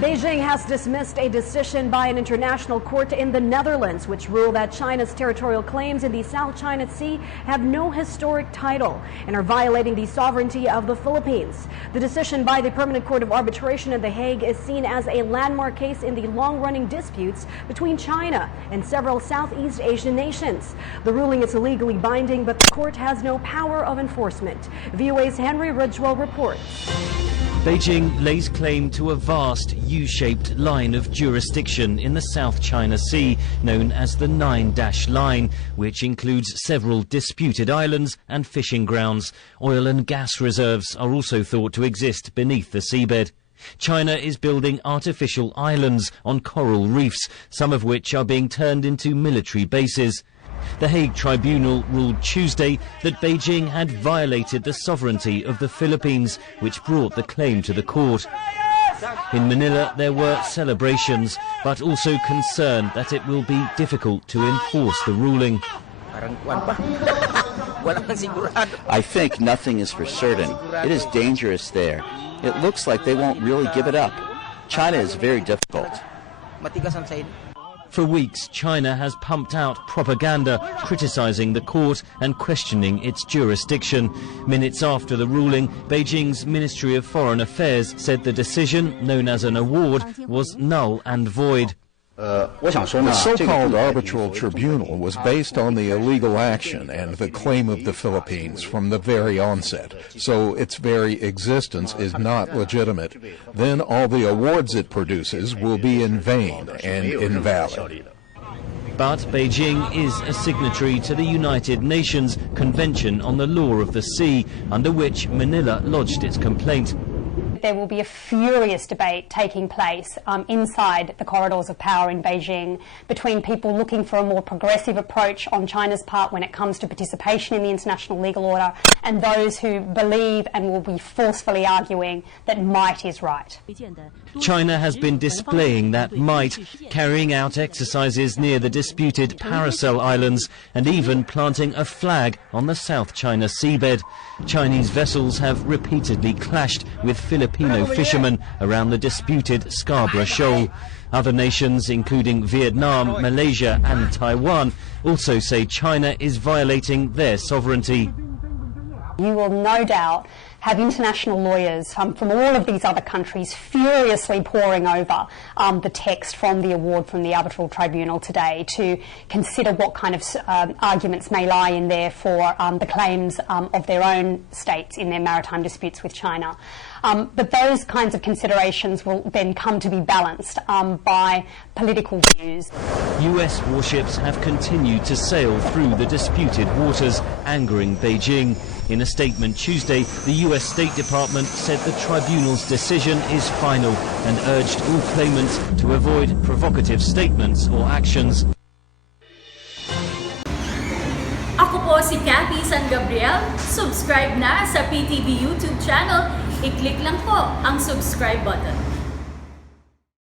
Beijing has dismissed a decision by an international court in the Netherlands which ruled that China's territorial claims in the South China Sea have no historic title and are violating the sovereignty of the Philippines. The decision by the Permanent Court of Arbitration in The Hague is seen as a landmark case in the long-running disputes between China and several Southeast Asian nations. The ruling is legally binding, but the court has no power of enforcement. VOA's Henry Ridgewell reports. Beijing lays claim to a vast U-shaped line of jurisdiction in the South China Sea, known as the 9-dash line, which includes several disputed islands and fishing grounds. Oil and gas reserves are also thought to exist beneath the seabed. China is building artificial islands on coral reefs, some of which are being turned into military bases. The Hague Tribunal ruled Tuesday that Beijing had violated the sovereignty of the Philippines, which brought the claim to the court. In Manila, there were celebrations, but also concern that it will be difficult to enforce the ruling. I think nothing is for certain. It is dangerous there. It looks like they won't really give it up. China is very difficult. For weeks, China has pumped out propaganda criticizing the court and questioning its jurisdiction. Minutes after the ruling, Beijing's Ministry of Foreign Affairs said the decision, known as an award, was null and void. The so-called arbitral tribunal was based on the illegal action and the claim of the Philippines from the very onset, so its very existence is not legitimate. Then all the awards it produces will be in vain and invalid. But Beijing is a signatory to the United Nations Convention on the Law of the Sea, under which Manila lodged its complaint. There will be a furious debate taking place inside the corridors of power in Beijing between people looking for a more progressive approach on China's part when it comes to participation in the international legal order and those who believe and will be forcefully arguing that might is right. China has been displaying that might, carrying out exercises near the disputed Paracel Islands and even planting a flag on the South China seabed. Chinese vessels have repeatedly clashed with Filipino fishermen around the disputed Scarborough Shoal. Other nations, including Vietnam, Malaysia and Taiwan, also say China is violating their sovereignty. You will no doubt have international lawyers from all of these other countries furiously poring over the text from the award from the arbitral tribunal today to consider what kind of arguments may lie in there for the claims of their own states in their maritime disputes with China. But those kinds of considerations will then come to be balanced by political views. US warships have continued to sail through the disputed waters, angering Beijing. In a statement Tuesday, the US State Department said the tribunal's decision is final and urged all claimants to avoid provocative statements or actions. Ako po si Cathy San Gabriel. Subscribe na sa PTV YouTube channel. I-click lang po ang subscribe button.